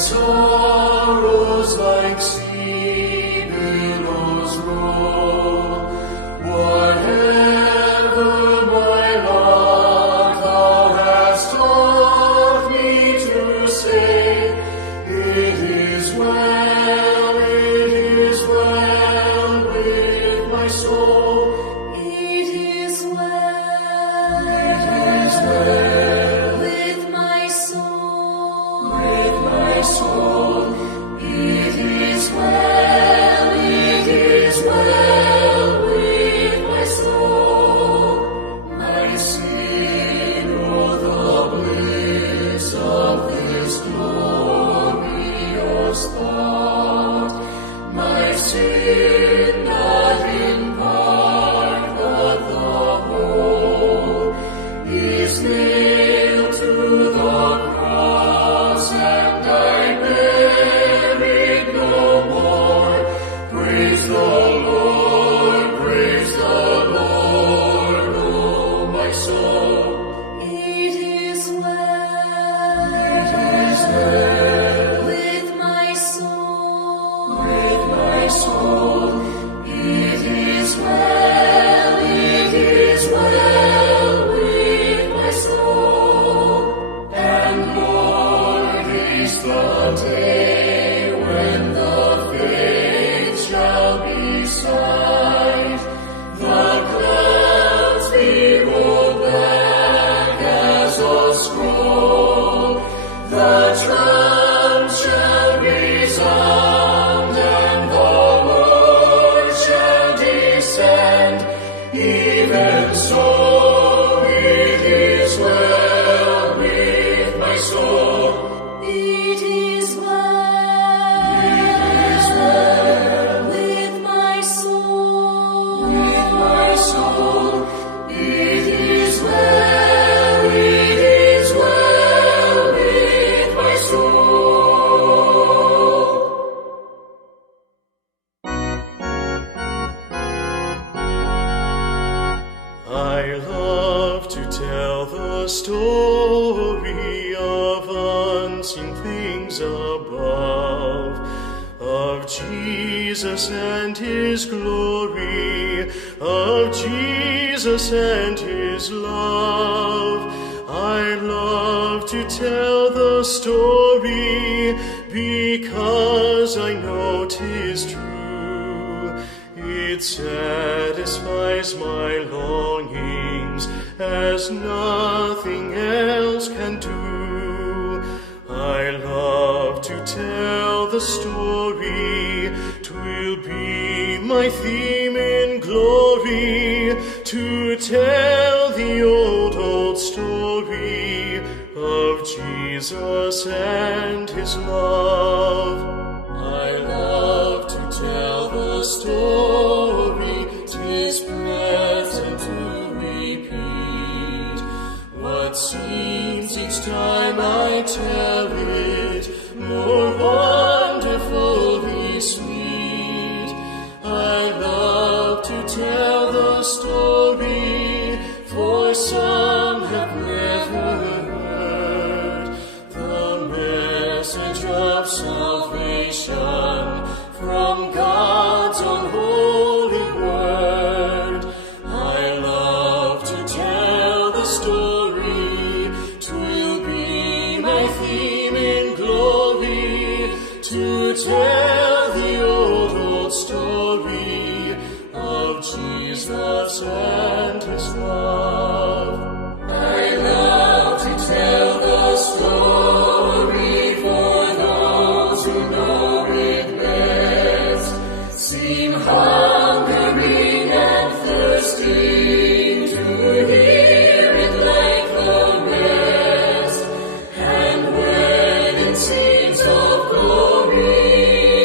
sorrows like sea billows roll, whatever my lot, thou hast taught me to say, it is well with my soul. It is well with my soul. With my soul, it is well with my soul. My sin, oh, the bliss of this glorious thought. My sin, not in part, but the whole, is nailed to the cross, and I bear it no more. Praise the Lord, oh my soul. It is well with my soul. With my soul, it is well with my soul. And Lord, is the day when the faith shall be sight, the clouds be rolled back as a scroll, the trump shall resound, and the Lord shall descend. Even so, it is well with my soul. It is well with my soul. With my soul, it is well with my soul. I love to tell the story of unseen things above, of Jesus and His glory, of Jesus and His love. I love to tell the story because I know 'tis true. It satisfies my longings as nothing else can do. I love to tell the story, 'twill be my theme in glory, to tell the old story of Jesus and His love. I love to tell the story, 'tis pleasant to repeat what seems each time I tell it more wonderfully sweet. I love to tell the story, for some have never heard the message of salvation from God's own holy word. I love to tell the story, 'twill be my theme in glory, to tell the old story of Jesus and His love. I love to tell the story, for those who know it best seem hungering and thirsting to hear it like the rest. And when in scenes of glory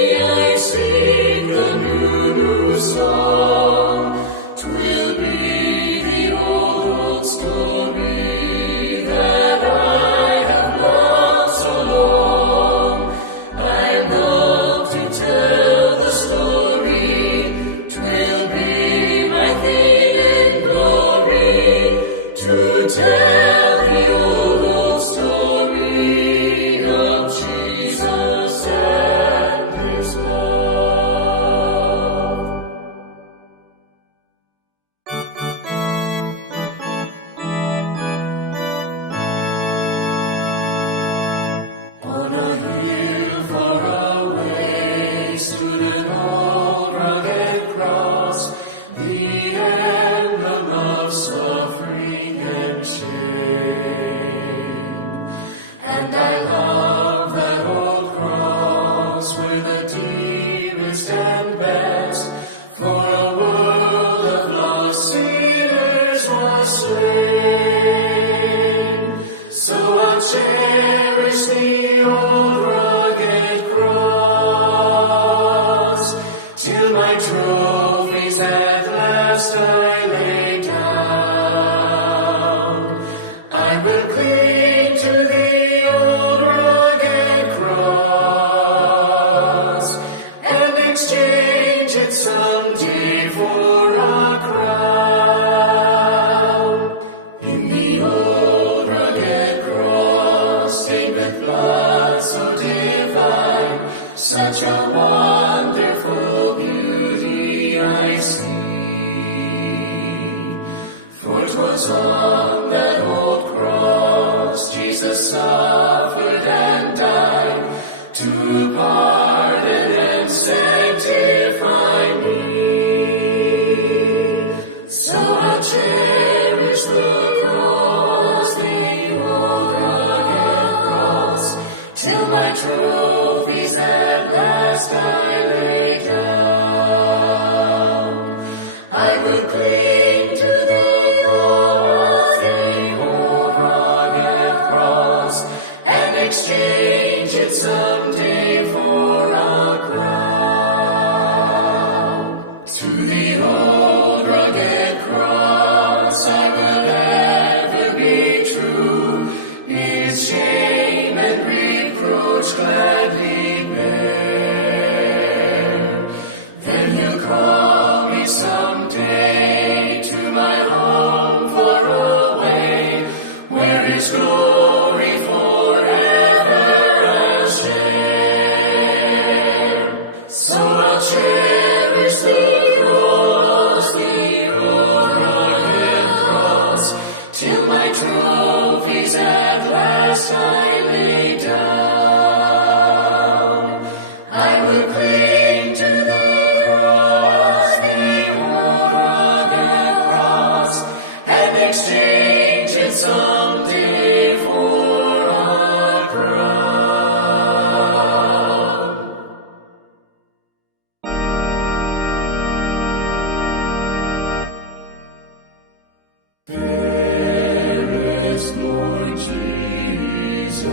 blood so divine, such a wonderful beauty I see. For 'twas on that old cross Jesus suffered and died to pardon and sanctify me. So I'll cherish the cross, the old rugged cross, till my trophies at last I lay down. I will cling to the cross, the old rugged cross, and exchange it someday for a crown. To the old rugged cross I will ever be true, its shame and reproach gladly bear. Then he'll call me someday to my home far away, where his glory forever I'll share. So I'll cherish the cross, the old rugged cross, till my trophies at last I lay down. I will cling to the cross, the old rugged cross, and exchange it someday for a crown. Fairest Lord Jesus,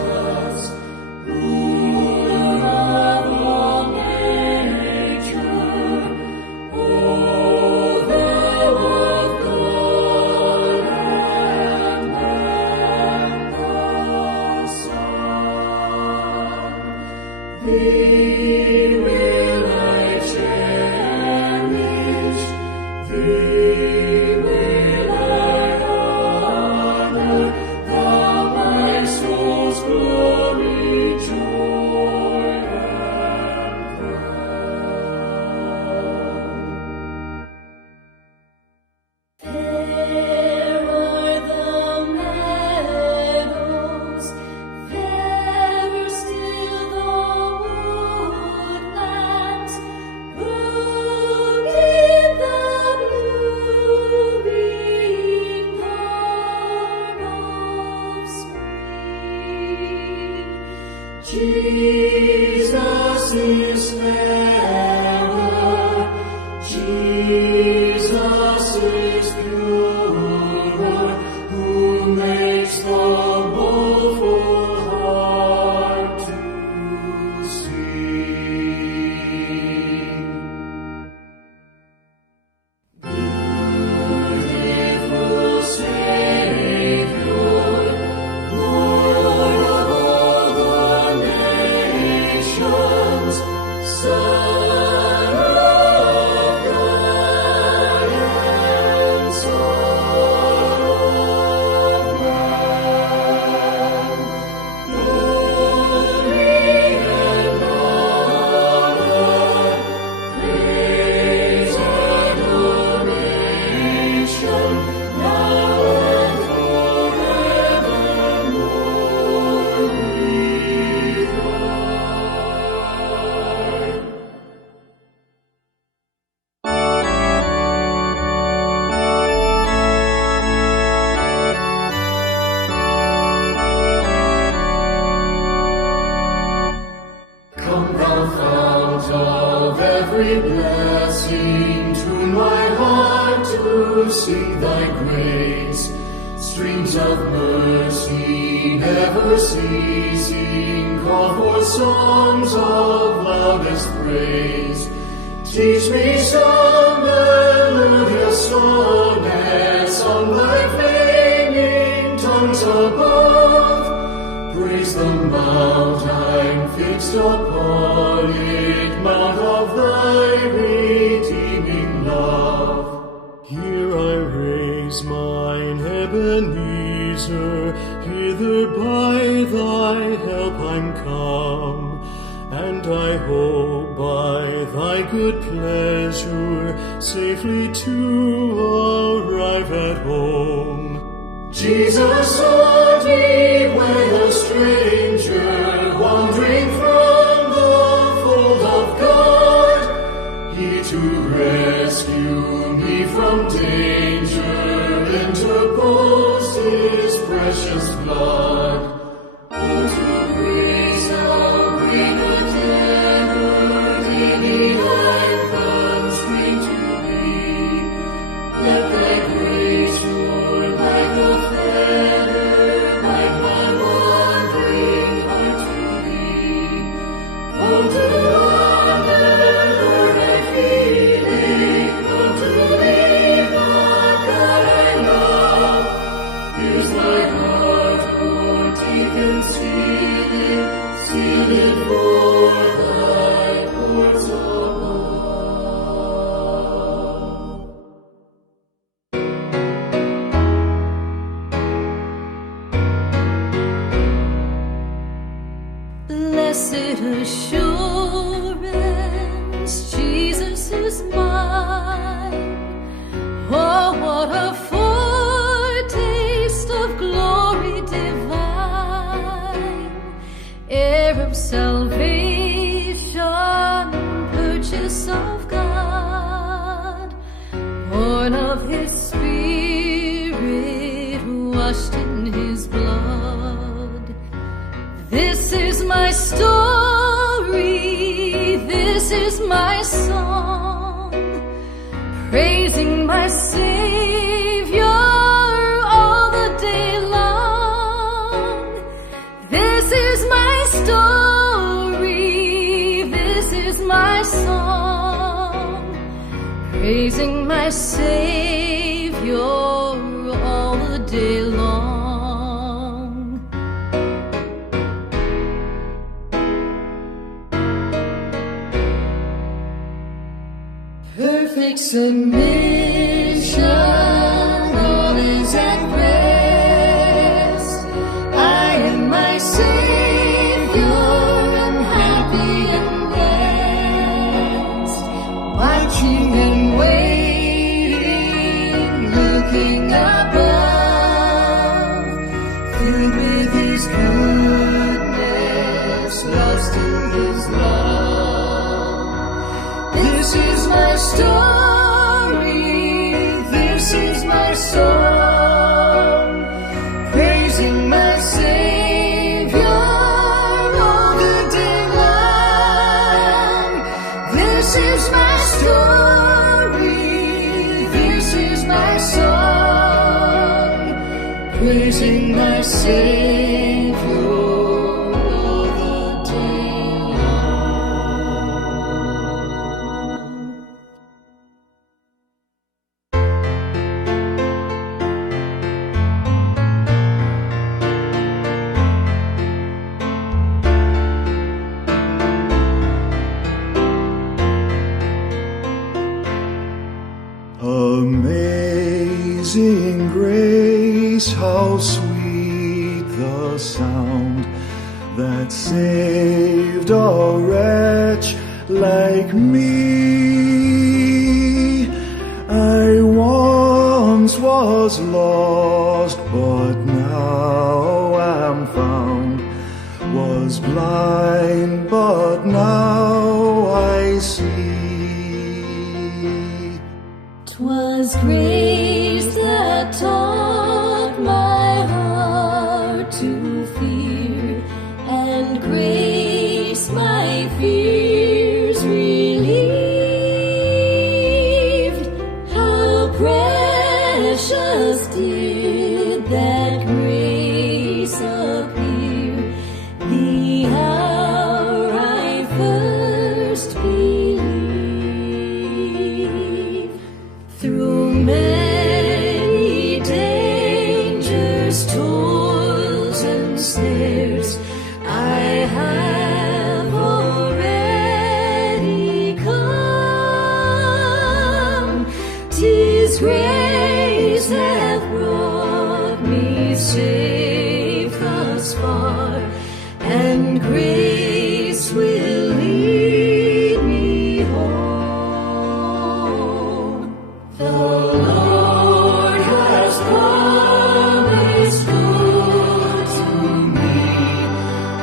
ruler of all nature, O thou of God and man the Son, thee will I cherish, thee will I honor, thou my soul's glory, joy, and crown. Fair are the meadows, fairer still the woodlands, rooted the blue green corn of spring. Jesus is fairer, Jesus is purer, who makes the woeful heart to sing. Beautiful Savior, Lord of all the nations, Son of God and Son of Man, glory and honor, praise and adoration, now and forevermore we cry. Come thou fount of every blessing, tune my heart to sing thy grace. Streams of mercy never ceasing, call for songs of loudest praise. Teach me some melodious sonnet, sung by flaming tongues above. Praise the mount I'm fixed upon it, mount of thy redeeming love. Here I raise mine Ebenezer, hither by thy help I'm come, and I hope by thy good pleasure safely to arrive at home. Jesus sought me when a stranger, wandering from the fold of God. He to rescue me from danger interposed his precious blood. Oh, to grace how great the terror daily I'm constrained to be. Let thy grace, Lord, like a fetter, bind my wandering heart to thee. Oh, to wander, Lord, I feeling, oh, to leave my God I love. Here's my heart, Lord, deep and seal it for thy courts above. Blessed assurance, Jesus is mine. Oh, what a foretaste of glory divine, heir of salvation, purchase of God, born of his Spirit, washed in his blood. This is my story, this is my song, praising my Savior all the day long. This is my story, this is my song, praising my Savior all the day long. Perfect submission, all is at rest. I and my Savior am happy and blessed, watching and waiting, looking above, filled with his goodness, lost in his love. This is my story, this is my song, praising my Savior all the day long. This is my story, this is my song, praising my Savior all the day long. Amazing grace, how sweet the sound that saved a wretch like me. I once was lost, but now am found, was blind, but now I see. 'Twas grace that taught my heart to fear, and grace my fears relieved. How precious did that grace appear, the hour I first believed. Through many dangers, toils, and snares, I have already come. 'Tis grace hath brought me safe thus far. grace will lead me home. The Lord has promised good to me.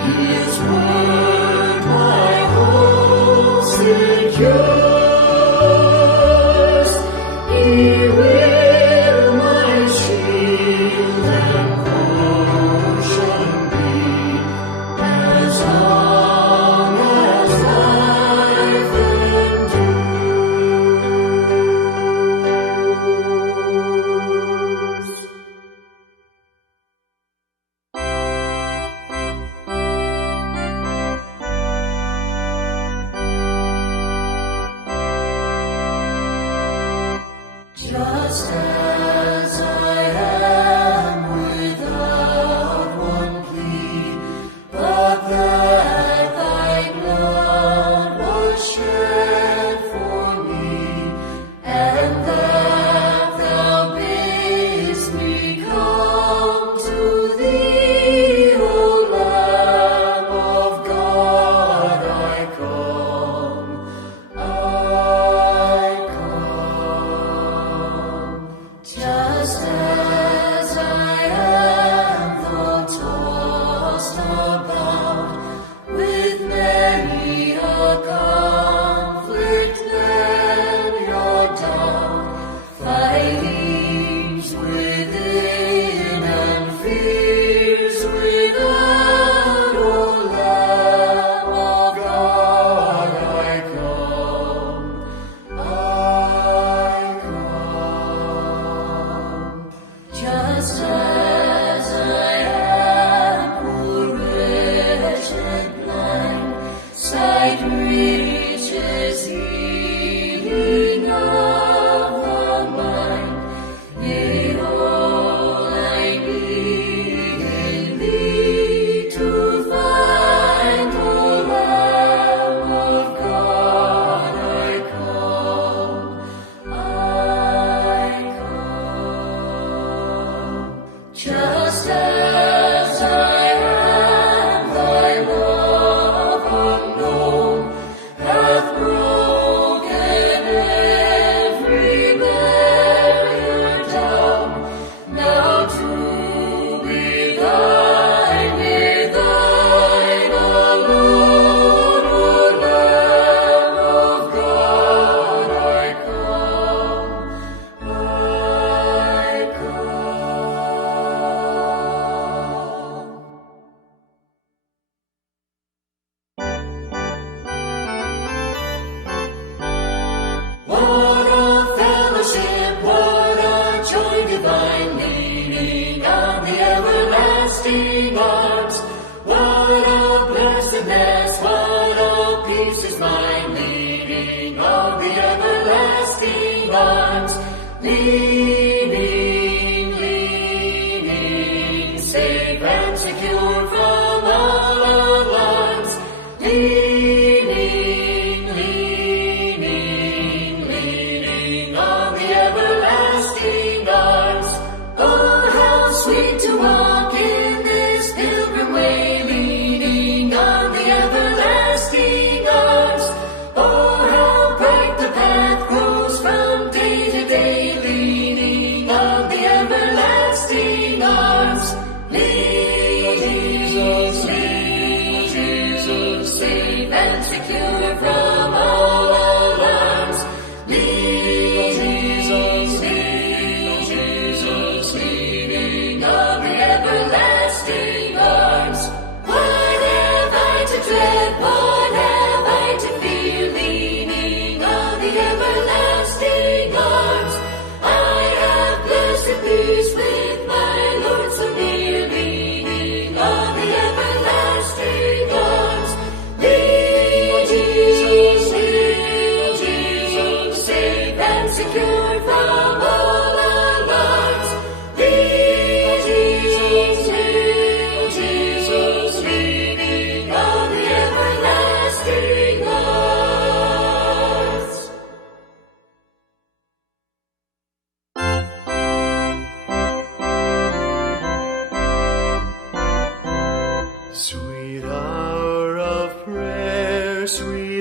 His word my hope secures. He will my shield and portion be, as long as life endures. Just as I am without one plea, but that thy blood was shed for me, and that thou bidst me come to thee, O Lamb of God, I come, I come. Just as I am, though tossed about with many a conflict, then your doubt fightings within and fears without, O Lamb of God, I come, I come. Just as I am, poor wretched blind, sight reaches healing of the mind. Yea, all I need in thee to find, O Lamb of God, I come, I come. Just as I am, thy love unknown hath broken every barrier down. Now to be thine, yea, thine alone, O Lamb of God, I come, I come. What a fellowship, what a joy divine, leaning on the everlasting arms. What a blessedness, what a peace is mine, leaning on the everlasting arms. Leaning, leaning, safe and secure from all alarms. Leaning, leaning, leaning on the everlasting arms. Oh, how sweet to walk in this pilgrim way, leaning on the everlasting arms. Oh, how bright the path grows from day to day, leaning on the everlasting arms. Lead Jesus, safe and secure from all alarms. Lead Jesus, leaning on the everlasting arms. What have I to dread? What have I to fear? Leaning on the everlasting arms. I have blessed peace with my Lord so near, leaning on the everlasting arms. Lead Jesus, safe and secure from all alarms. Lead Jesus, leaning on the everlasting arms. Sweet hour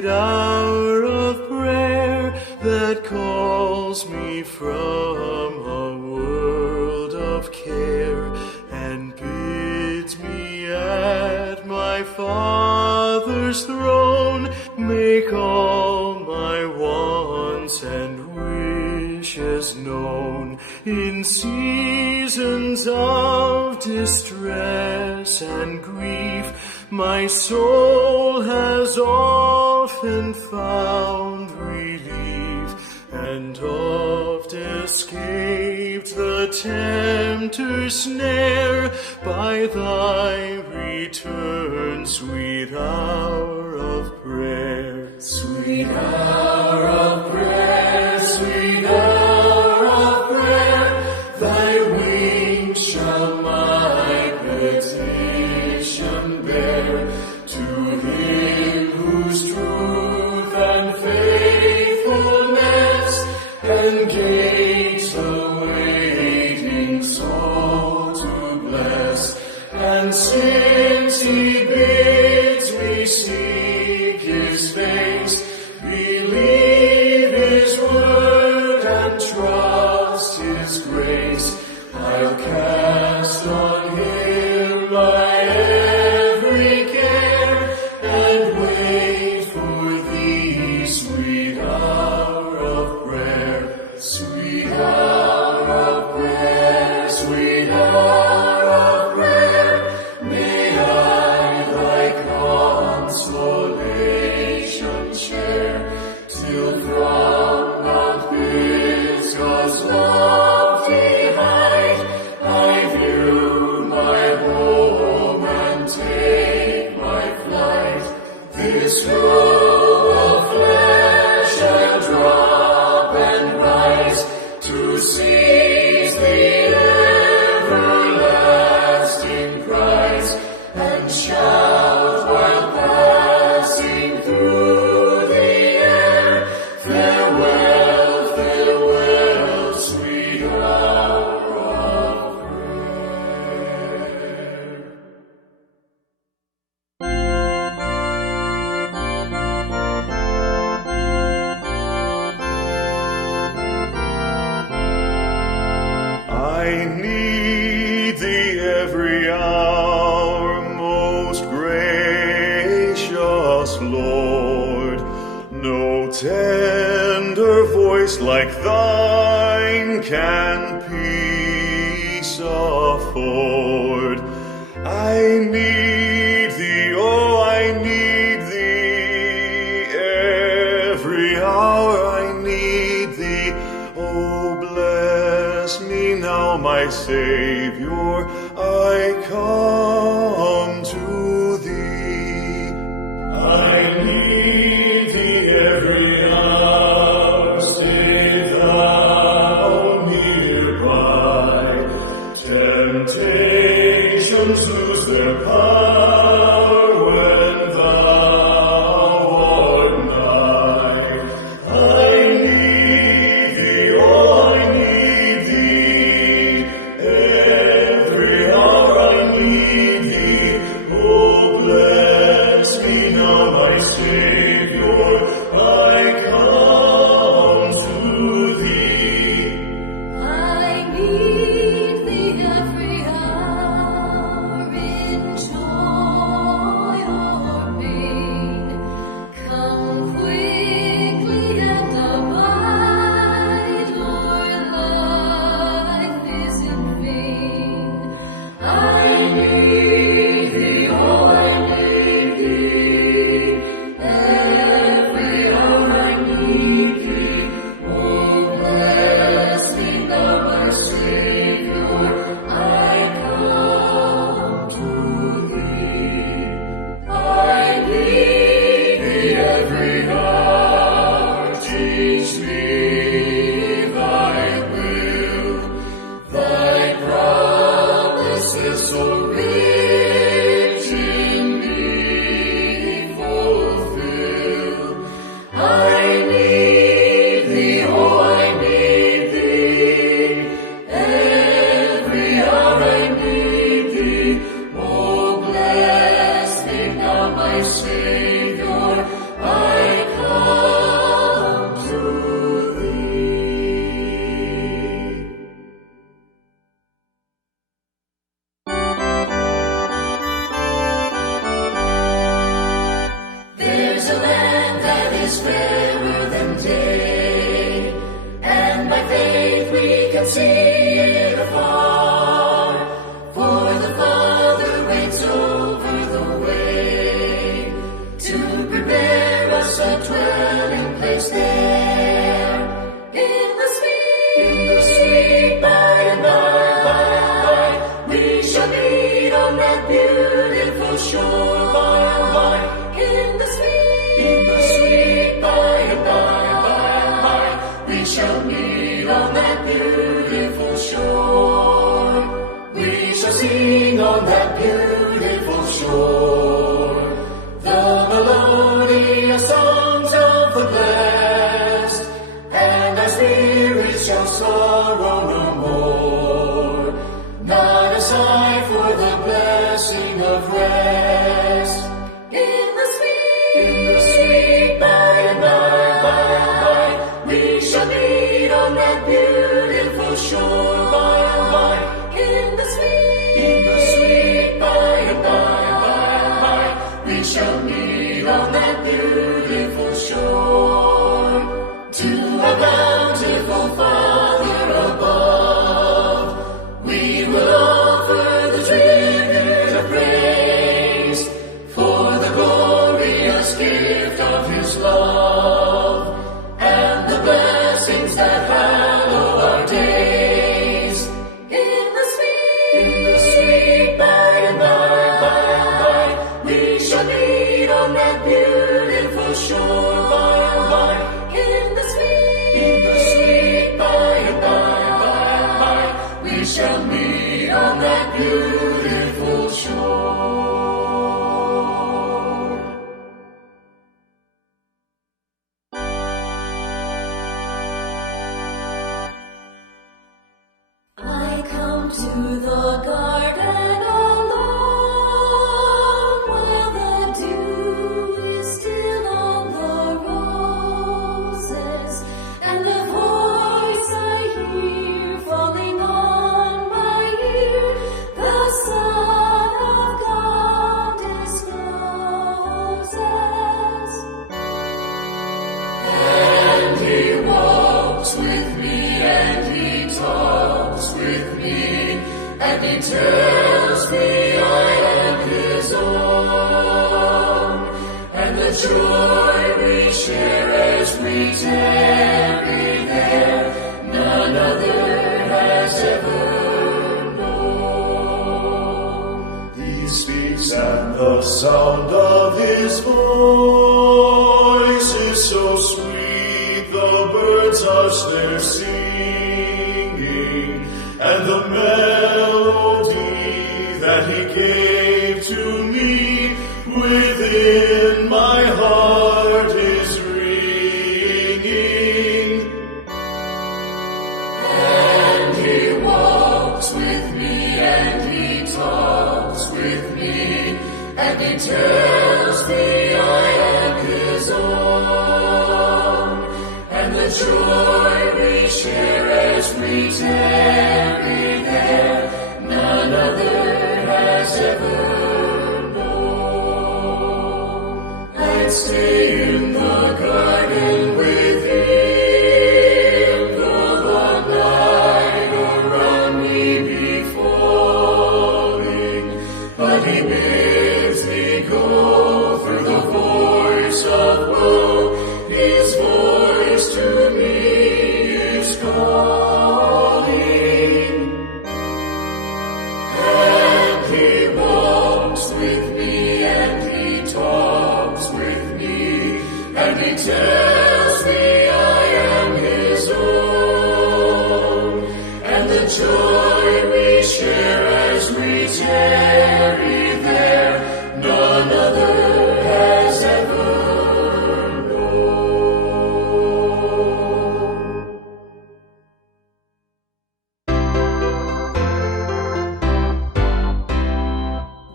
hour of prayer that calls me from a world of care and bids me at my Father's throne make all my wants and wishes known. In seasons of distress and grief, my soul has often found relief, and oft escaped the tempter's snare by thy return, sweet hour of prayer. Sweet hour of prayer, sweet hour of prayer, thy wings shall my petition bear. To him whose truth and faithfulness engage the waiting soul to bless, and since he bids me seek his face, believe his word and trust his grace, I'll cast on him my every care and wait for thee, sweet hour of prayer. Sweet hour of prayer, sweet hour of prayer, may I thy consolation share, till from Mount Pisgah's lofty height I view my home and take my flight. This robe of flesh I'll drop and rise to seize the everlasting prize, and shout while passing through the air, farewell, farewell, sweet hour of prayer. I need thee every hour, most gracious Lord. No tender voice like thine can peace afford. I need thee, oh, I need thee, every hour I need thee. Oh, bless me now, my Savior, I come to thee. I need thee every hour, stay thou nearby. Temptations lose their power when thou art nigh. I need thee, oh, I need thee, every hour I need thee. Oh, bless me now, my Savior, I come to thee. I need thee every hour in joy or pain. Come quickly and abide, or life is in vain. I need thee, oh, I need thee, every hour I need thee. Oh, bless me now, my Savior, I come to thee. I need thee every hour, teach me thy will, thy promises so rich in me fulfill. I need thee, oh, I need thee, every hour I need thee. Oh, bless me now, my Savior, I fairer than day, and by faith we can see it afar, for the Father waits over the way to prepare us a dwelling place there. In the sweet by and by, we shall meet on that beautiful shore by and by. In the sweet by and by, we shall meet on that beautiful shore. We shall sing on that beautiful shore the melodious songs of the blessed, and our spirits shall sorrow no more, not a sigh for the blessing of rest. In the sweet by and by, we shall meet on that beautiful shore by and by. In the sweet by and by, we shall meet on that beautiful shore. To a bountiful Father above, we will offer the tribute of praise for the glorious gift of His love and the blessings that hallow our days. In the sweet by and by, we shall meet on that beautiful shore by and by. In the sweet by and by, we shall meet on that beautiful shore. I come to the garden alone, while the dew is still on the roses, and the voice I hear falling on my ear, the Son of God discloses. And He walks with me, and He talks with me, and He tells me I am His own, and the joy we share as we tarry there, none other has ever known. He speaks and the sound of His voice is so sweet, the birds hush their singing, and the melody that He gave to me within my heart is ringing. And He walks with me, and He talks with me, and He tells me I am His own, and the joy we share as we tarry there, none other has ever known. I'd stay in the garden with Him, the long night around me be falling, but He bids me go through the voice of woe. His voice to me is calling, and He walks with me, and He talks with me, and He tells me I am His own, and the joy we share as we tarry there, none other has ever known.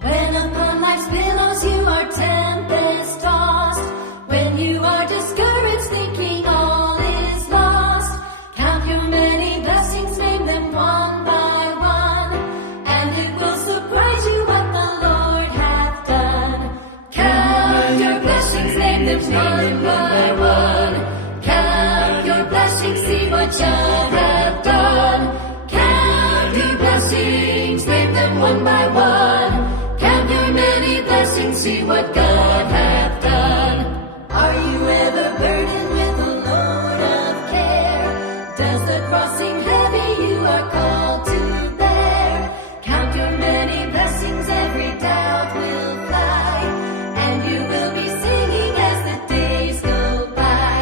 When upon life's billows you are tempest tossed, when you are discouraged thinking all is lost, count your many blessings, name them one by one, and it will surprise you what the Lord hath done. Count your blessings, name them one by one. see what God hath done. Are you ever burdened with a load of care? Does the cross seem heavy you are called to bear? Count your many blessings, every doubt will fly, and you will be singing as the days go by.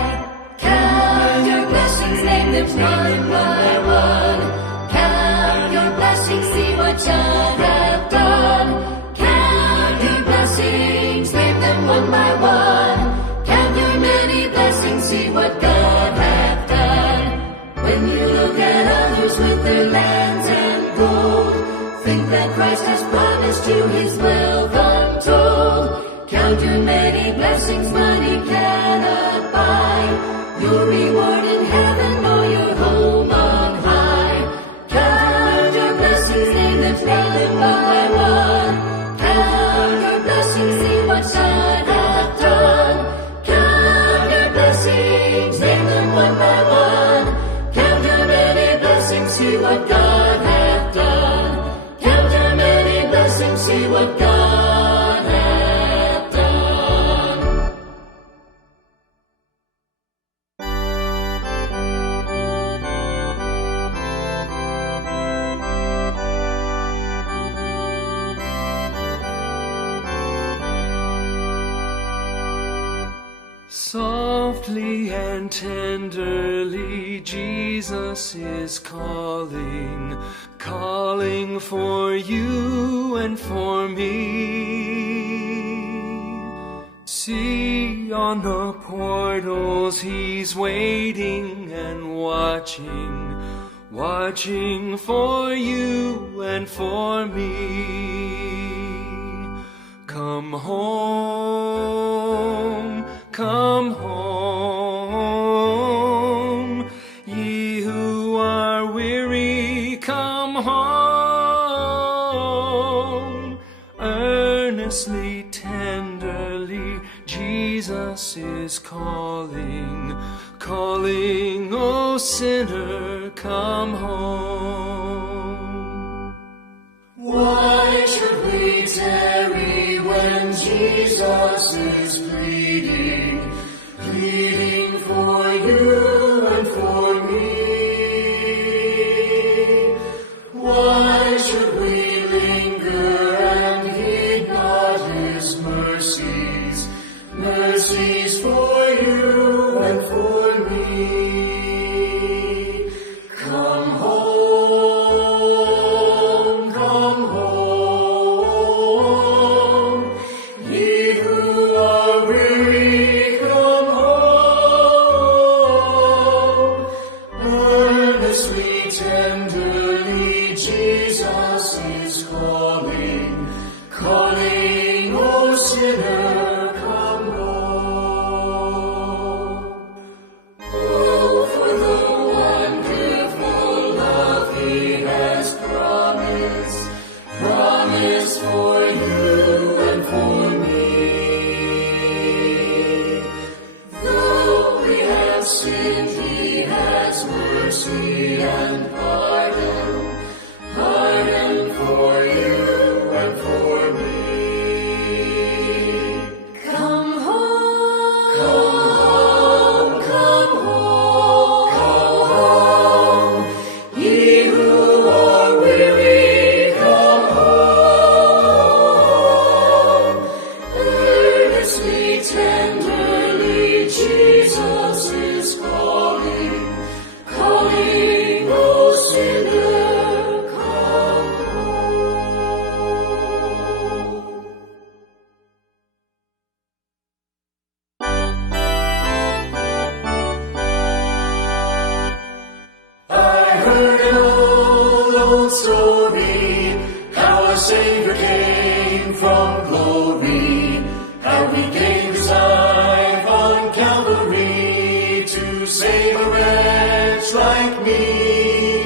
Count your blessings, name them one by one. Count your blessings, see what God hath done. Count your blessings, name them one by one. Count your many blessings, see what God hath done. When you look at others with their lands and gold, think that Christ has promised you his wealth untold. Count your many blessings money cannot buy, your reward in heaven or your home on high. Count your blessings, name them one by one. Count your blessings, see what God hath done. Count your blessings, name them one by one. Count your many blessings, see what God hath done. Count your many blessings, see what God hath done. Softly and tenderly Jesus is calling, calling for you and for me. See on the portals he's waiting and watching, watching for you and for me. Come home, come home, ye who are weary, come home. Earnestly, tenderly, Jesus is calling, calling, O sinner, come home. Why should we tarry when Jesus is pleading, pleading for you and for me? Why should we linger and heed not his mercies, mercies for you and for me? Come home, come home, ye who are weary, come home. Earnestly, tenderly, Jesus is calling, calling, O sinner, come home. Oh, for the wonderful love he has promised, promised for you and for me. Though we have sinned, he has mercy and pardon, pardon for you and for me. Come home, come home, come home, come home, ye who are weary, come home. Earnestly, tenderly, Jesus is calling, calling, O sinner, come home. I heard an old story, how a Savior came from glory, how he gave his life on Calvary to save a wretch like me.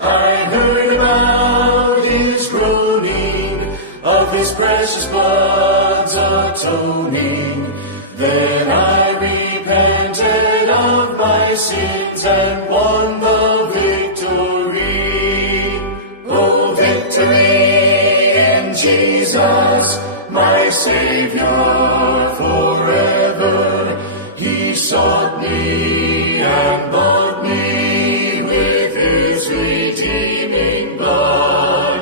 I heard about his groaning, of his precious blood's atoning. Then I repented of my sins and won the victory. Oh, victory in Jesus, my Savior forever. He sought me and bought me with his redeeming blood.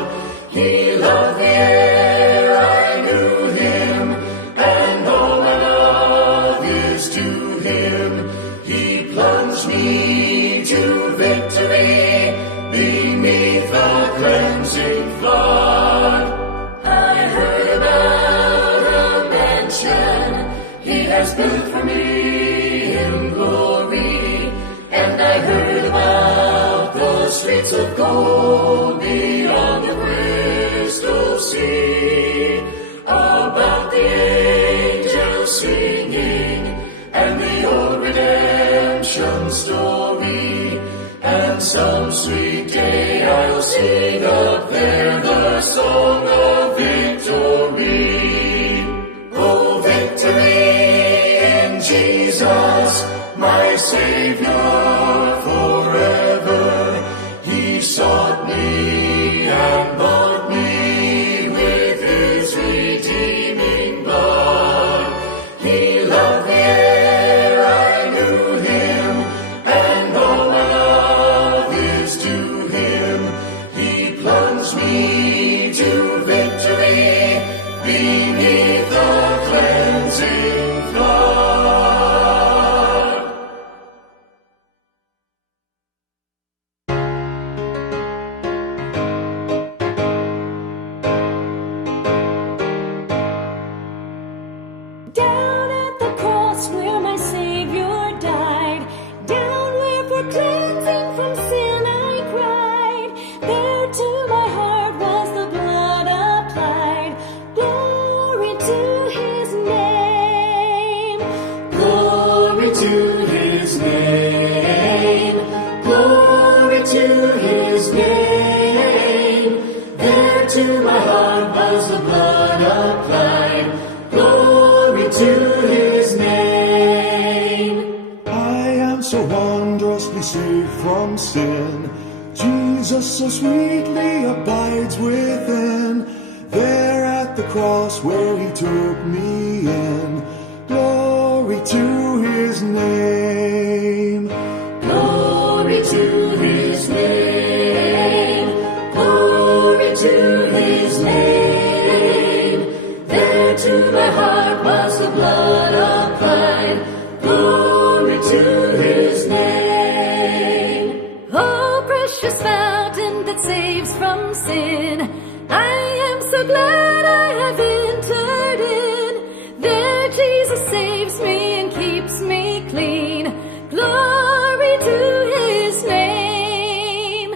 He loved the air, I knew him, and all my love is to him. He plunged me to victory beneath the cleansing flood. I heard about a mansion he has built for me in glory, and I heard about the streets of gold beyond the crystal sea, about the angels singing and the old redemption story, and some sweet day I'll sing up there the song of victory. Oh, victory in Jesus, my Savior forever. He sought me and bought me with his redeeming blood. He loved the air, I knew him, and all my love is to him. He plunged me to victory beneath the cleansing flood. Down at the cross where my Savior died, down where for cleansing from sin I cried, there to my heart was the blood applied. Glory to his name. Glory to his name. Glory to his name. There to my heart was the blood applied. Glory to his name. I am so wondrously saved from sin. Jesus so sweetly abides within. There at the cross where he took me in. Glory to his name. Glory to his name. Glory to his name. There to my heart was the blood applied. Glory to his name. Oh, precious fountain that saves from sin, I am so glad I have entered in. There Jesus saves me and keeps me clean. Glory to his name.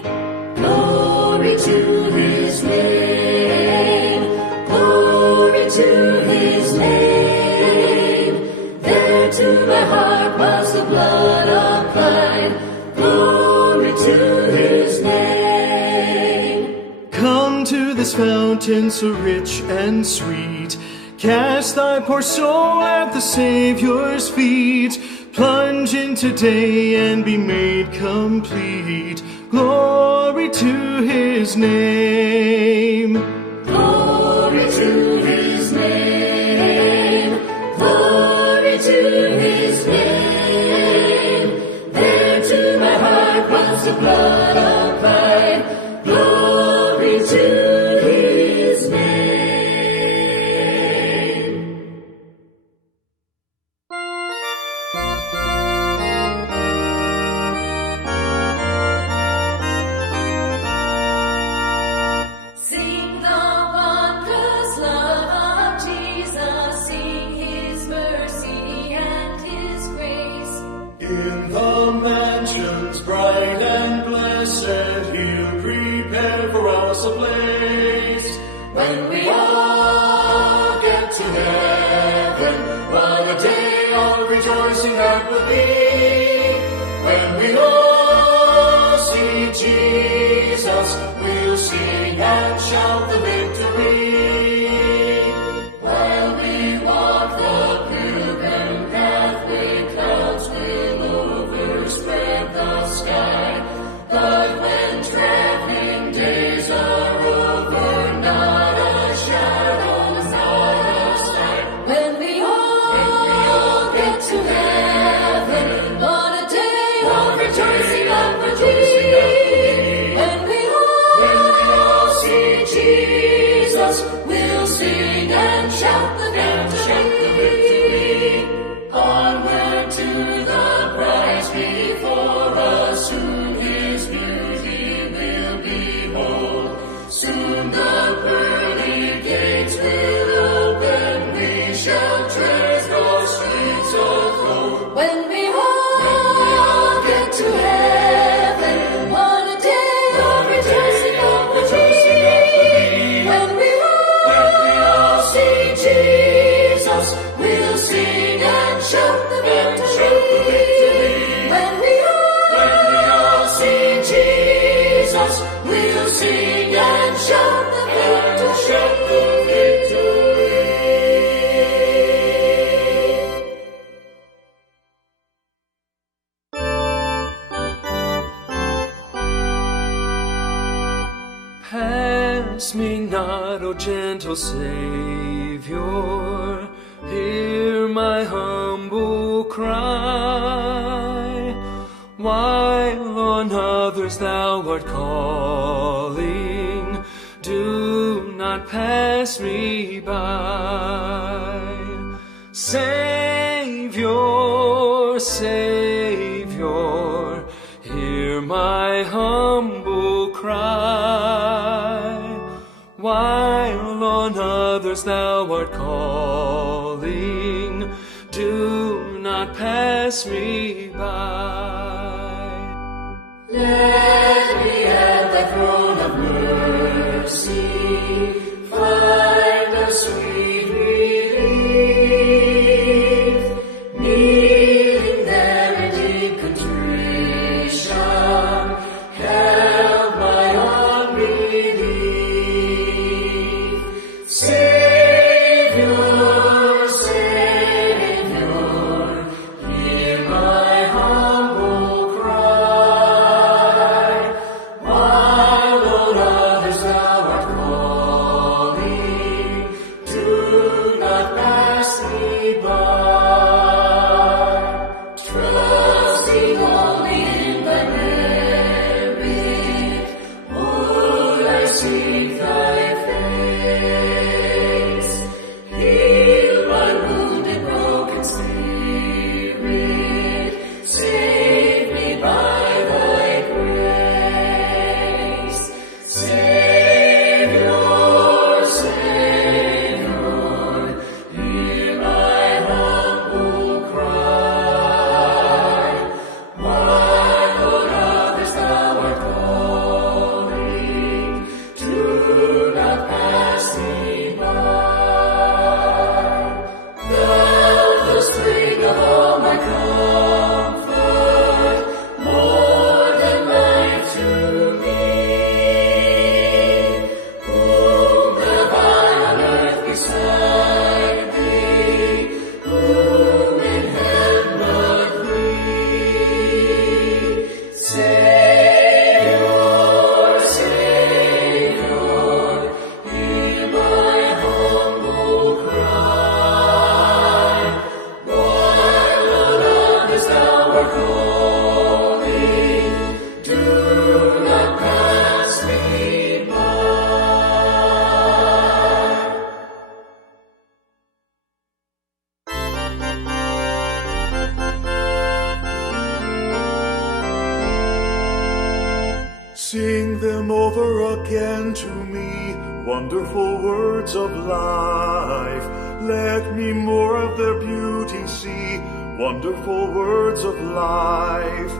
Glory to his name. Glory to his name. There to my heart was the blood applied. Glory to his name. Come to this fountain so rich and sweet. Cast thy poor soul at the Savior's feet. Plunge in today and be made complete. Glory to his name. Glory to his name. Glory to his name. There to my heart was the blood applied. Glory to his name. Sing the wondrous love of Jesus, sing his mercy and his grace. In the mansions bright and blessed, he'll prepare for us a place. When we all get to heaven, what a day of rejoicing that will be. When we all see Jesus, we'll sing and shout the victory. While we walk the pilgrim pathway, clouds will overspread the sky. But when traveling days are over, not a shadow, not a to heaven, what a day of rejoicing that will be, when we all see Jesus, we'll sing and shout the victory. Onward to the prize before us, soon His beauty will behold. Soon the pearly gates will open, we shall tread those streets of gold. When we all get to heaven, what a day of rejoicing that will be, when we all see Jesus, we'll sing and shout the victory. When we all see Jesus, we'll sing and shout the victory. Pass me not, O gentle Savior, hear my humble cry. While on others thou art calling, do not pass me by. Savior, Savior, hear my humble cry. While on others thou art calling, do not pass me by. Let me at thy throne of mercy find a sweet relief, kneeling there in deep contrition, help my unbelief. Savior, Savior, hear my humble cry. While on others thou art calling, do not pass me by. Trusting only in thy merit, would I seek thy face. Heal my wounded, broken spirit, save me by thy grace. Savior, Savior, hear my humble cry. While on others thou art calling, do not pass me by. Thou the spring of all my comfort, more than life to me. Whom have I on earth beside thee? Whom in heaven but thee? Savior, Savior, hear my humble cry. While on others thou art calling, do not pass me by. Sing them over again to me, wonderful words of life. Let me more of their beauty see, wonderful words of life.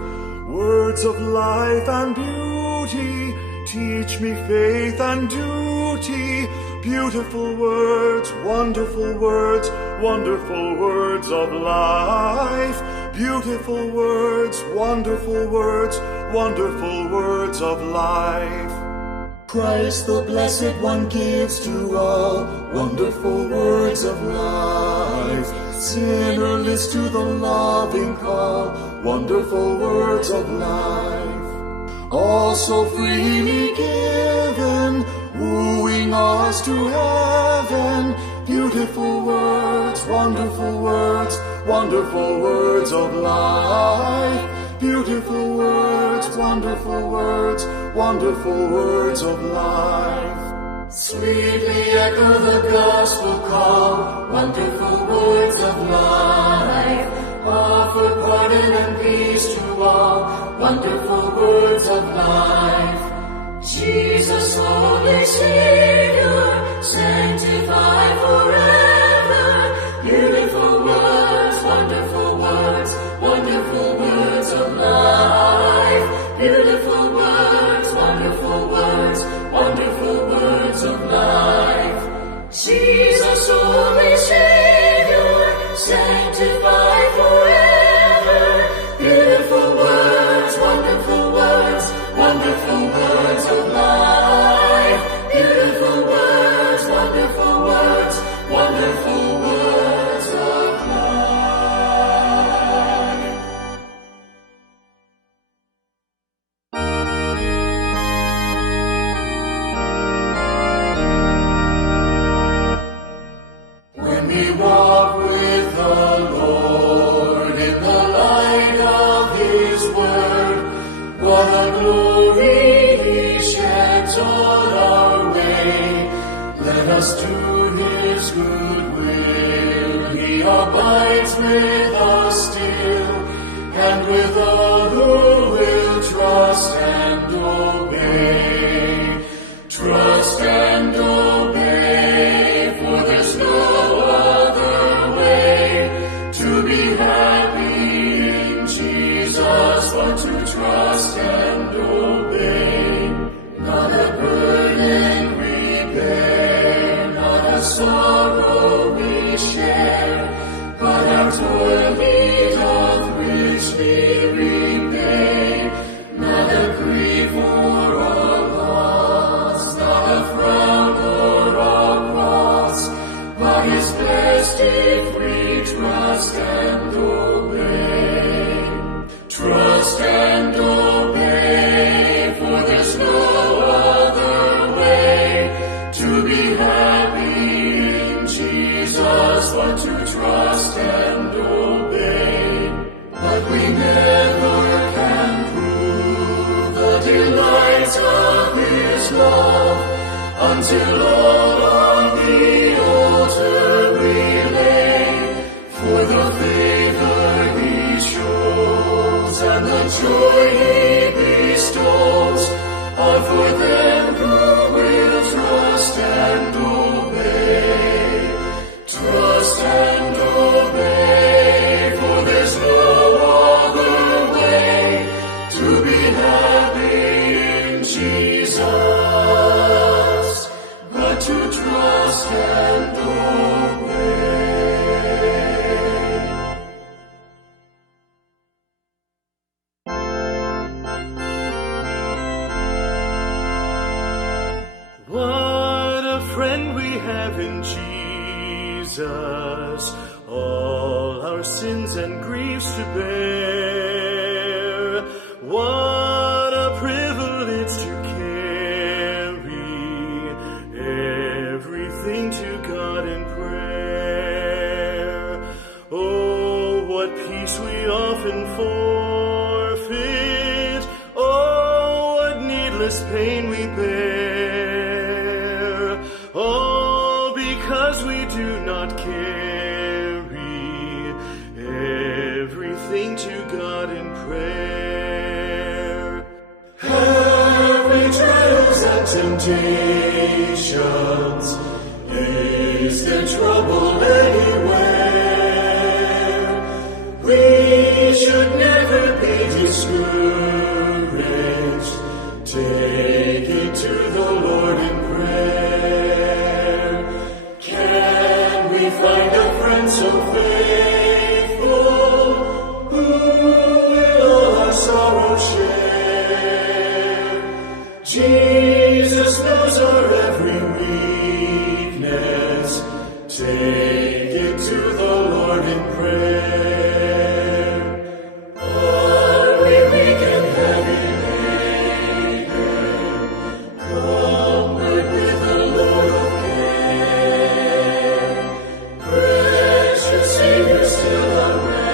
Words of life and beauty, teach me faith and duty. Beautiful words, wonderful words, wonderful words of life. Beautiful words, wonderful words, wonderful words of life. Christ the Blessed One gives to all wonderful words of life. Sinner, list to the loving call, wonderful words of life. All so freely given, wooing us to heaven. Beautiful words, wonderful words, wonderful wonderful words of life. Beautiful words, wonderful words, wonderful words of life. Sweetly echo the gospel call, wonderful words of life. Offer pardon and peace to all, wonderful words of life. Jesus, only Savior, sanctify forever. Beautiful words, wonderful words, wonderful words of life. Beautiful words, wonderful words, wonderful words of life. Jesus, only Savior, sanctify forever. Beautiful words, wonderful words, wonderful words of life. Beautiful words, wonderful words, wonderful words of life. When we walk with the Lord in the light of His Word, what a glory He sheds on our way. Let us do His good will. He abides with us still, and with all who will trust and obey. Trust and obey, for there's no other way to be happy in Jesus but to trust and obey. Not a burden we bear, not a sorrow we share, but our toil He doth richly repay. Not a grief or a loss, not a frown or a cross, but is blessed if we trust and obey. Trust and obey, for there's no other way to be happy in Jesus but to trust and obey. But we never can prove the delights of His love until all on the altar we lay. For the favor He shows and the joy He bestows are for them who will trust and obey. Trust and obey, for there's no other way to be happy in Jesus but to trust and obey. What a friend we have in Jesus, all our sins and griefs to bear. What a privilege to carry everything to God in prayer. Oh, what peace we often forfeit. Oh, what needless pain we bear. All because we do not carry everything to God in prayer. Every trials and temptations, is there trouble anywhere? We should never be discouraged. Take it to the Lord in prayer. Can we find a friend so faithful who will all our sorrow share? Jesus knows our every weakness. Take it to the Lord in prayer. Are we weak and heavy laden? Comfort with the Lord of care. Precious Savior, still around.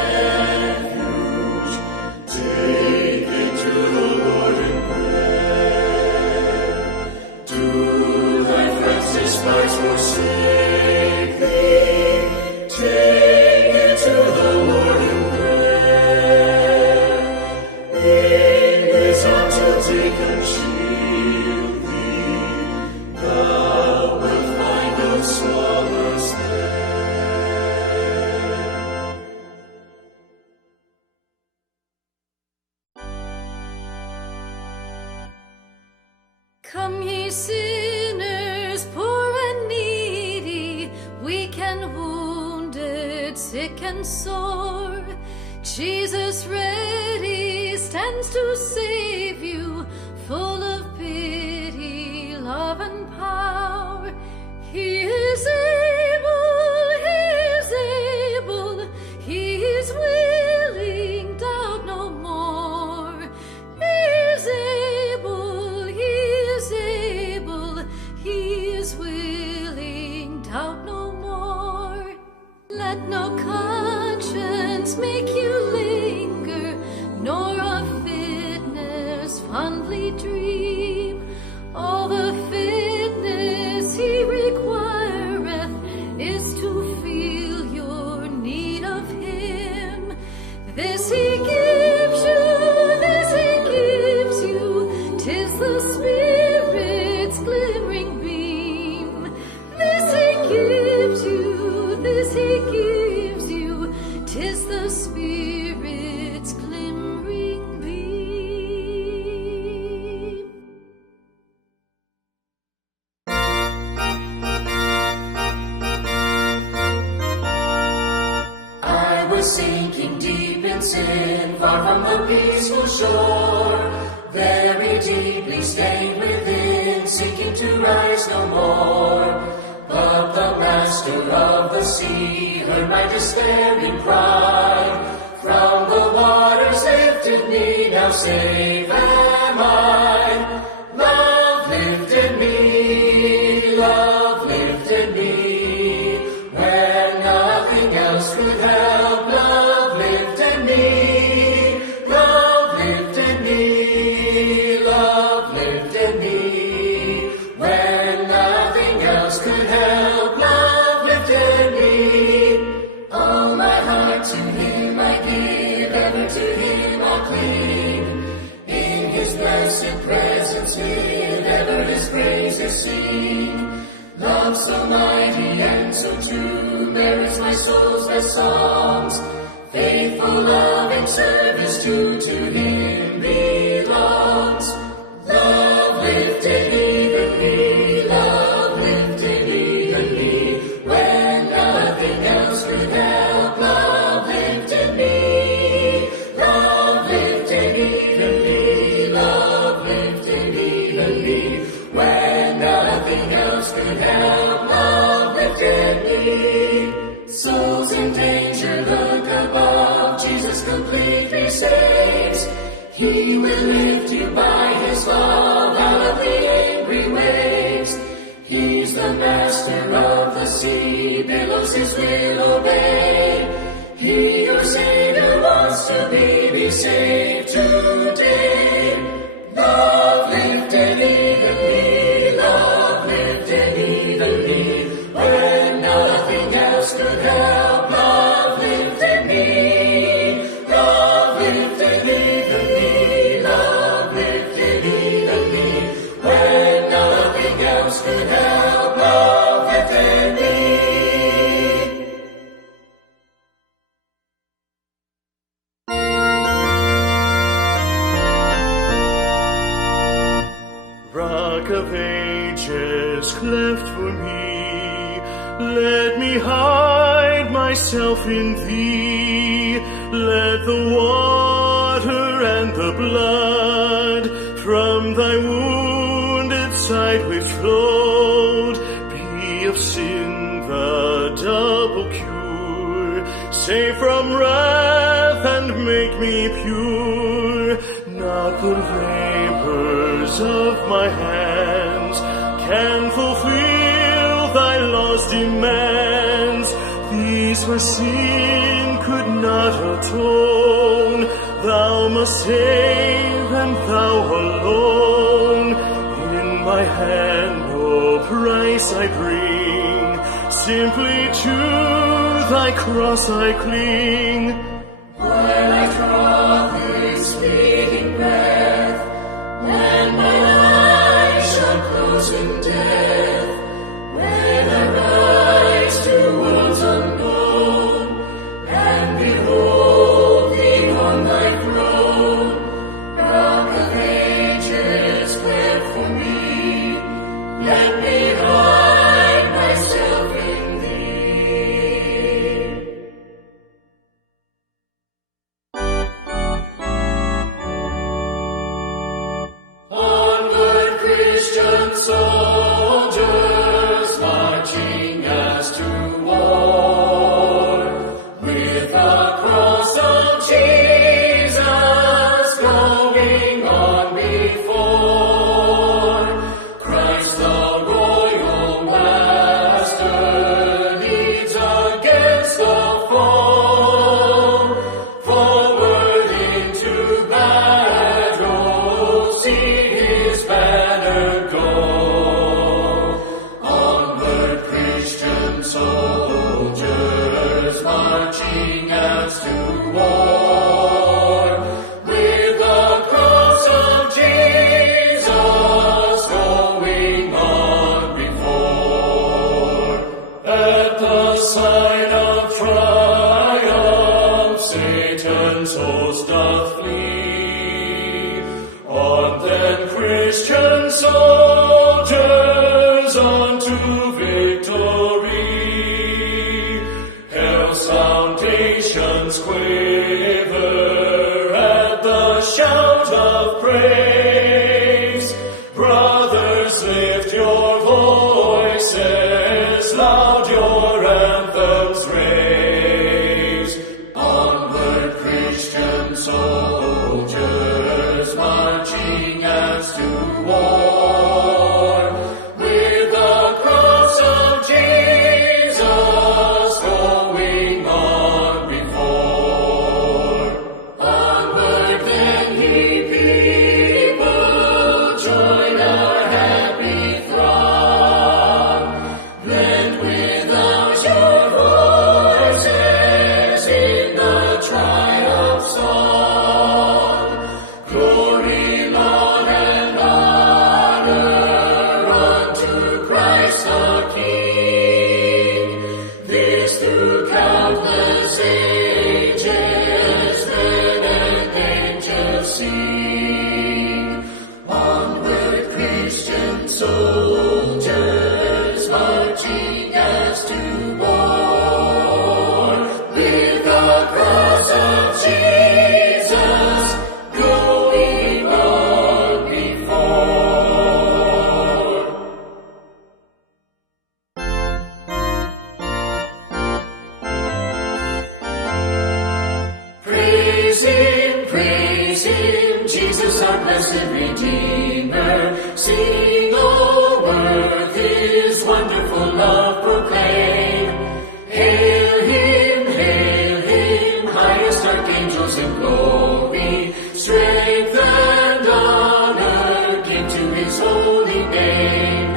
Come ye sinners, poor and needy, weak and wounded, sick and sore. Jesus ready stands to save you, full of pity, love and power. He is able, he is willing, doubt no more. He is able, he is willing, doubt no more. Let no conscience make you linger, nor of fitness fondly dream. All the fitness he requireth is to feel your need of him. This he gives you, 'tis the Spirit's glimmering beam. This he gives you, 'tis the Spirit's glimmering beam. I was sinking deep in sin, far from the peaceful shore, very deeply stained within, seeking to rise no more. But the Master of the sea heard my despairing cry. From the waters lifted me, now safe am I. Love lifted me, love lifted me. When nothing else could help, love lifted me. Love lifted me, love lifted me. When nothing else could help, love lifted me. All my heart to him I give, ever to him I'll cling. In his blessed presence live, ever his praises sing. Love so mighty and so true merits my soul's best songs. Faithful, loving service true to him belongs. Love lifted even me, love lifted even me. When nothing else could help, love lifted me. Love lifted even me, love lifted even me. When nothing else could help, love lifted me. Souls in danger look above, Jesus completely saves. He will lift you by his love out of the angry waves. He's the master of the sea, billows his will obey. He, your Savior, wants to be saved today. Love lifted even me, love lifted even me. When nothing else could help, love lifted me. Love lifted even me, love lifted even me. When nothing else could help, love lifted me. Rock of ages, cleft for me, let me hide myself in thee. Let the water and the blood from thy wounded side which flowed be of sin the double cure. Save from wrath and make me pure. Not the labors of my hands can fulfill thy law's demands. These for sin could not atone. Thou must save, and thou alone. In my hand no price I bring, simply to thy cross I cling. When I draw this fleeting breath, and my eyes shall close in death, when I rise to worlds unknown, and behold thee on thy throne, rock of ages, cleft for me, as to war. With the cross of Jesus going on before. At the sign of triumph, Satan's host doth flee. On then Christian soldiers unto victory. Hell's foundations quaver at the shout of praise. Brothers, lift your voices, loud your anthems raise. Onward, Christian soldiers, marching as to war. With the cross of Jesus going on before. Onward then, ye people, join our happy throng. Blend with us your voices in the triumph song. Glory, Lord, and honor unto Christ our King. This through countless ages, men and angels sing. Onward, Christian soldiers, marching as to war. With the cross of Jesus going on before. Praise Him, Jesus our blessed Redeemer. Sing, O earth, His wonderful love proclaim. Hail Him, highest archangels in glory. Strength and honor give to His holy name.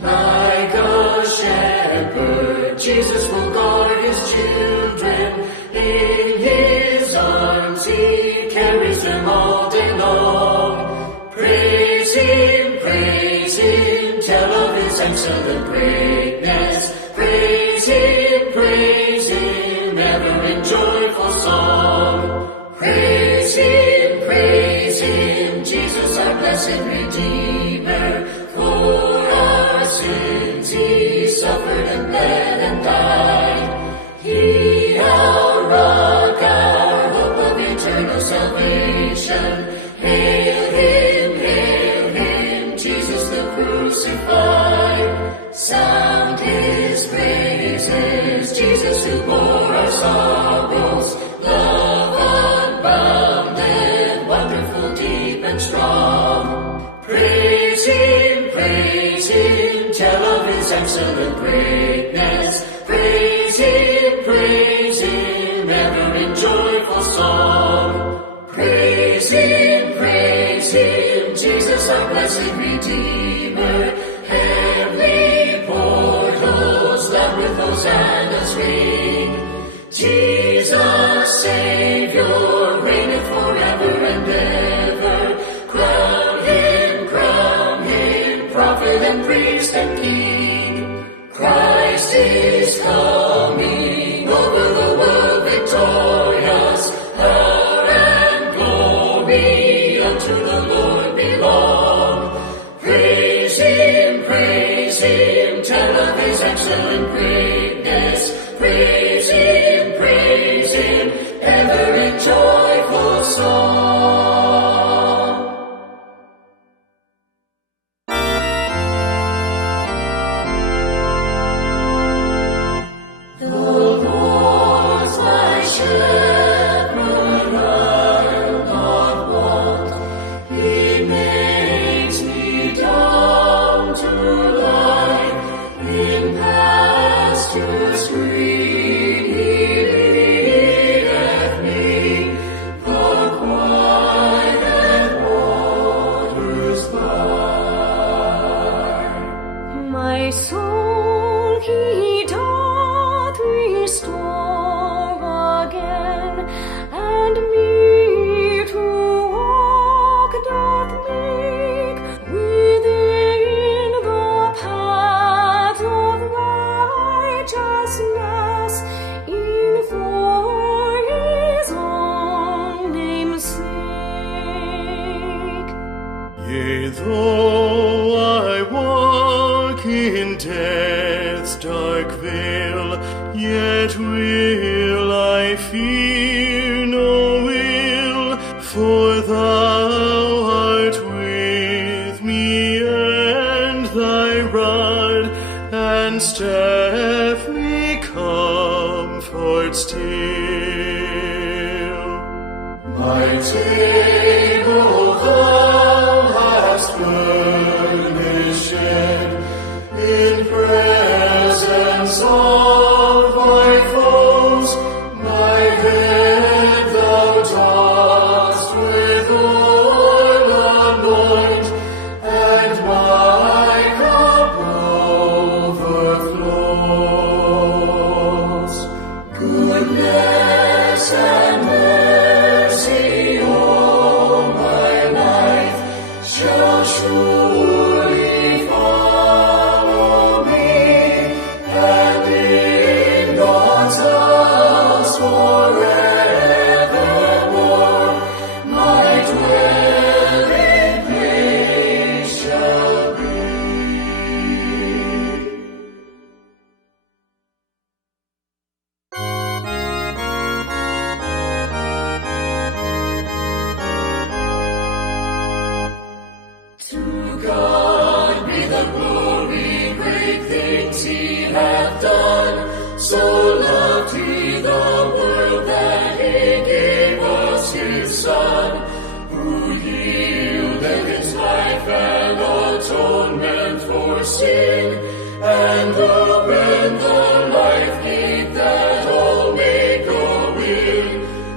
Like a shepherd, Jesus will guard His children. In His arms He carries them all day long. Praise Him, tell of His excellent greatness. Praise Him, ever in joyful song. Praise Him, Jesus our blessed Redeemer. For our sins He suffered and bled and died. He our rock, our hope of eternal salvation. Hail Him, Jesus the crucified. Sound His praises, Jesus who bore our sorrows. Love unbounded, wonderful, deep and strong. Praise Him, tell of His excellent greatness. Praise Him, ever in joyful song. Praise Him, Jesus our blessed Redeemer. Heavenly portals loud with hosannas ring. Jesus, Savior, reigneth forever and ever. Crown Him, prophet and priest and king. Christ is coming over the world victorious. Power and glory unto the Lord belong. Praise Him. fear no ill, for thou art with me, and thy rod and staff me comfort still. My table thou hast furnished in presence of my foes. My head thou dost with oil anoint, and my cup overflows. Goodness and mercy all my life shall surely follow me, and in God's house forevermore my dwelling place shall be. To God be the glory, great things he hath done. So loved he the world that he gave us his Son, who yielded his life and atonement for sin, and opened the life gate that all may go in.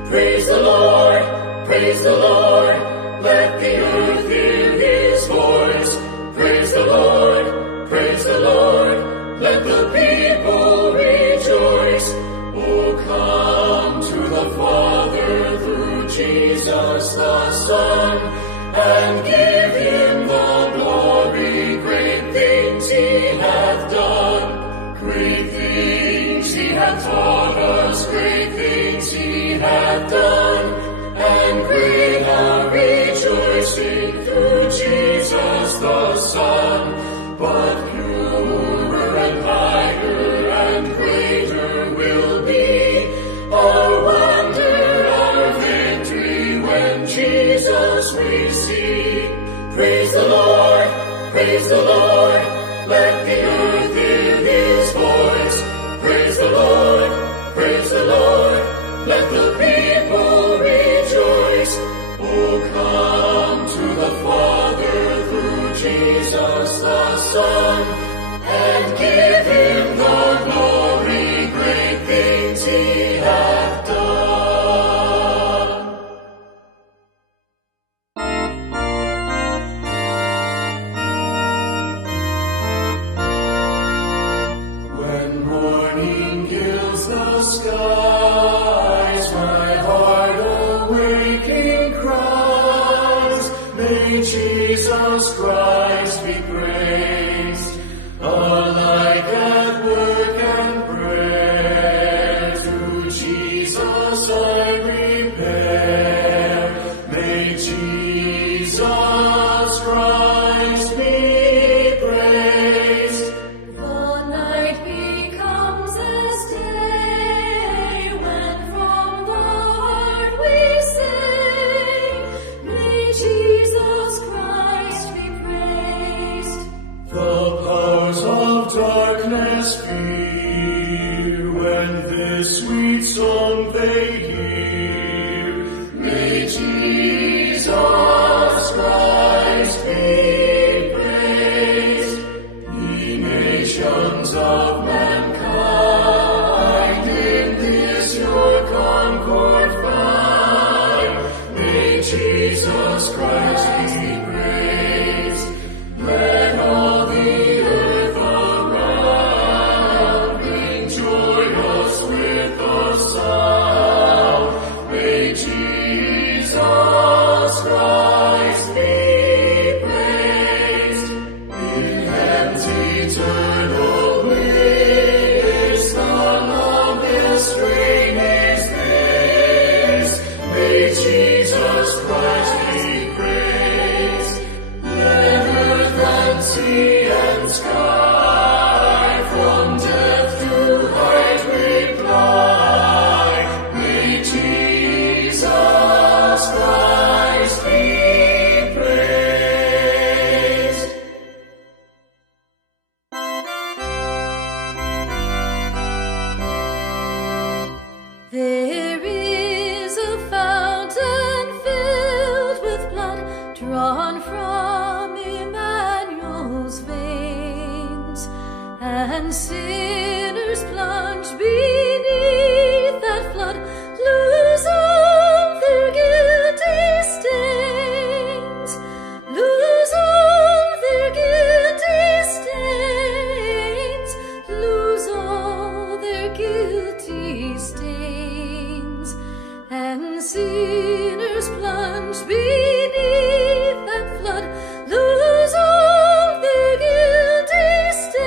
Praise the Lord, praise the Lord, let the earth hear his voice. Praise the Lord, praise the Lord, let the people rejoice. Oh, come to the Father through Jesus the Son, and give him the glory. Great things he hath done, great things he hath taught us, great things he hath done, and great our rejoicing through Jesus the Son. But purer and higher and greater will be our wonder, our victory, when Jesus we see. Praise the Lord, praise the Lord, let the earth hear his voice. Praise the Lord, praise the Lord, let the people rejoice. Oh, come to the Father through Jesus the Son, and give him the glory, great things he hath done. When morning gilds the skies, my heart awaking cries, may Jesus Christ be praised. Alike at work and prayer, to Jesus I repair. May Jesus Christ be praised. The night becomes as day, when from the heart we sing, may Jesus Christ be praised. The and sinners plunge beneath that flood, lose all their guilty stains, lose all their guilty stains, lose all their guilty stains, and sinners plunge beneath that flood, lose all their guilty stains.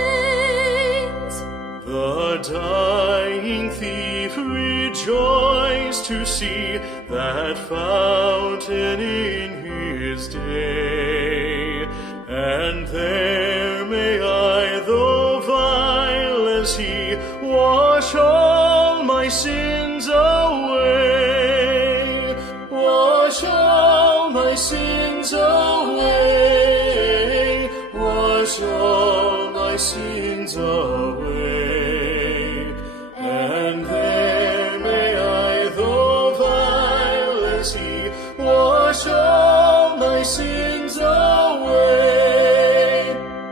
The dying thief rejoiced to see that fountain in his day, and there may I, though vile as he, wash all my sins away, wash all my sins away, wash all my sins away, and there may I, though vile as he, wash all my sins away.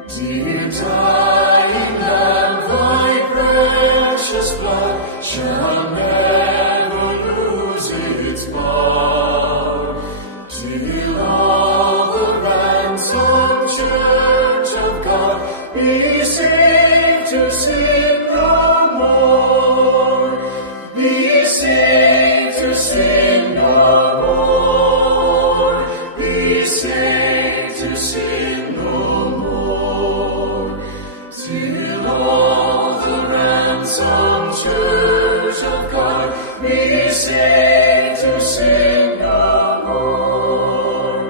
Dear dying Lamb, thy precious blood shall never lose its power, till all the ransomed church of God be saved to sin no more, be saved to sin no more, be saved to sin no more, till all the ransomed church of God be saved to sin no more.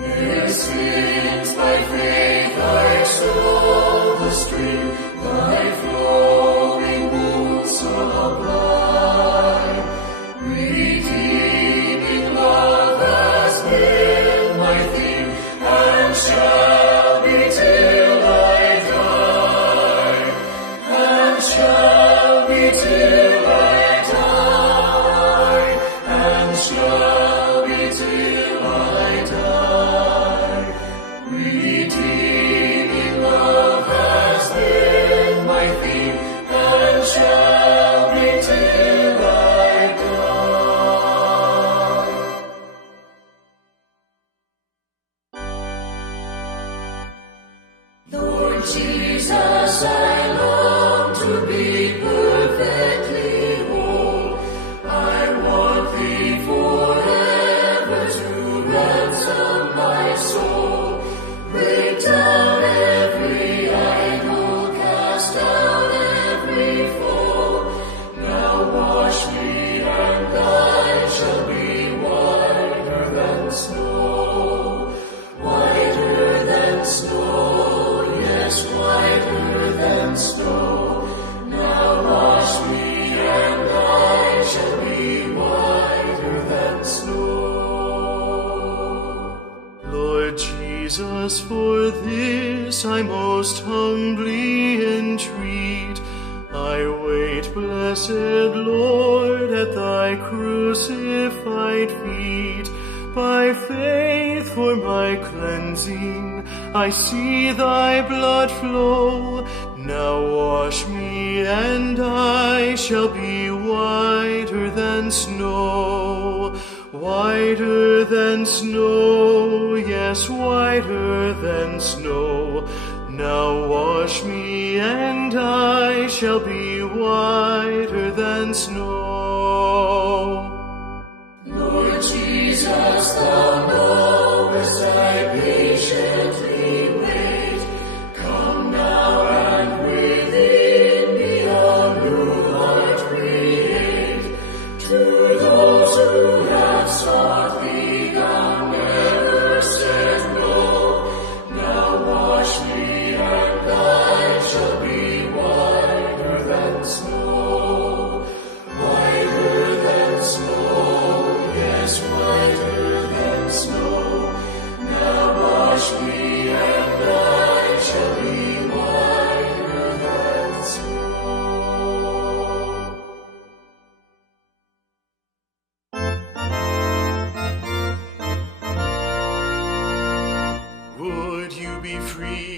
Yes, since by faith I saw the stream, thy flowing wounds sublime, redeeming love has been my theme, and shall be till I die, and shall be till I die, and shall be till I die. Redeeming love has been my theme, and shall be till I die. Lord Jesus, I long to be perfectly whole. I want thee forever to ransom my soul. Break down every idol, cast out every foe. Now wash me and I shall be whiter than snow, whiter than snow, yes, whiter than snow. Now wash me and I shall be whiter than snow. Lord Jesus, for this I most humbly entreat. I wait, blessed Lord, at thy crucified feet. By faith for my cleansing, I see thy blood flow. Now wash me and I shall be whiter than snow, whiter than snow, yes, whiter than snow. Now wash me and I shall be whiter than snow. Lord Jesus, thou knowest I patiently wait. Come now and within me a new heart create. To those who have sought thee, thou never said no. Now wash me and I shall be whiter than snow,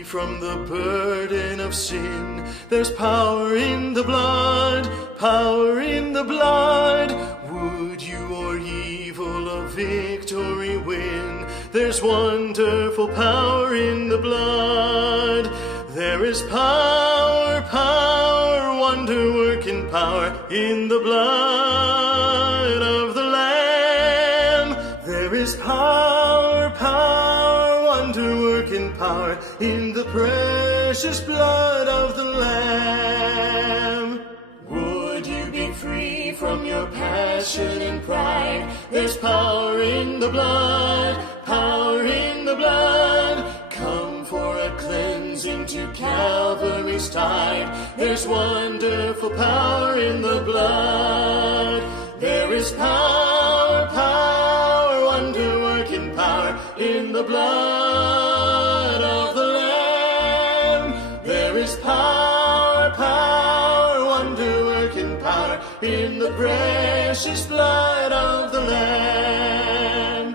from the burden of sin. There's power in the blood, power in the blood. Would you or evil a victory win? There's wonderful power in the blood. There is power, power, wonder-working power in the blood of the Lamb. There is power, power, wonder-working power in the precious blood of the Lamb. Would you be free from your passion and pride? There's power in the blood, power in the blood. Come for a cleansing to Calvary's tide. There's wonderful power in the blood. There is power, power, wonder-working power in the blood of the Lamb. There is power, power, wonder-working power in the precious blood of the Lamb.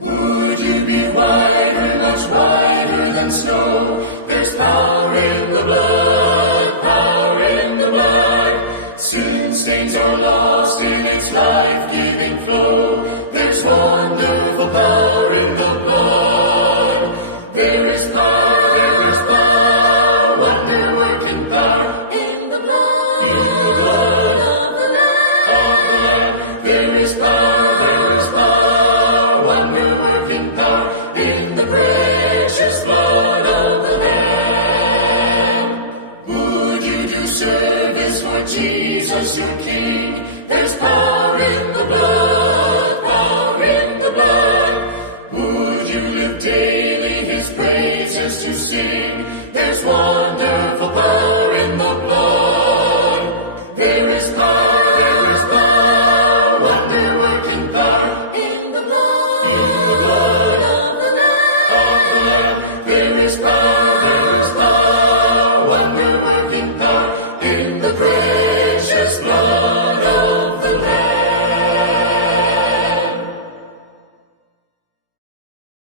Would you be whiter, much whiter than snow? There's power in the blood, power in the blood. Sin stains are lost in its life-giving flow. There's wonderful power in the blood. There is power, wonder-working power in the blood, of the Lamb. There is power, wonder-working power in the precious blood of the Lamb. Would you do service for Jesus your King? There's power in the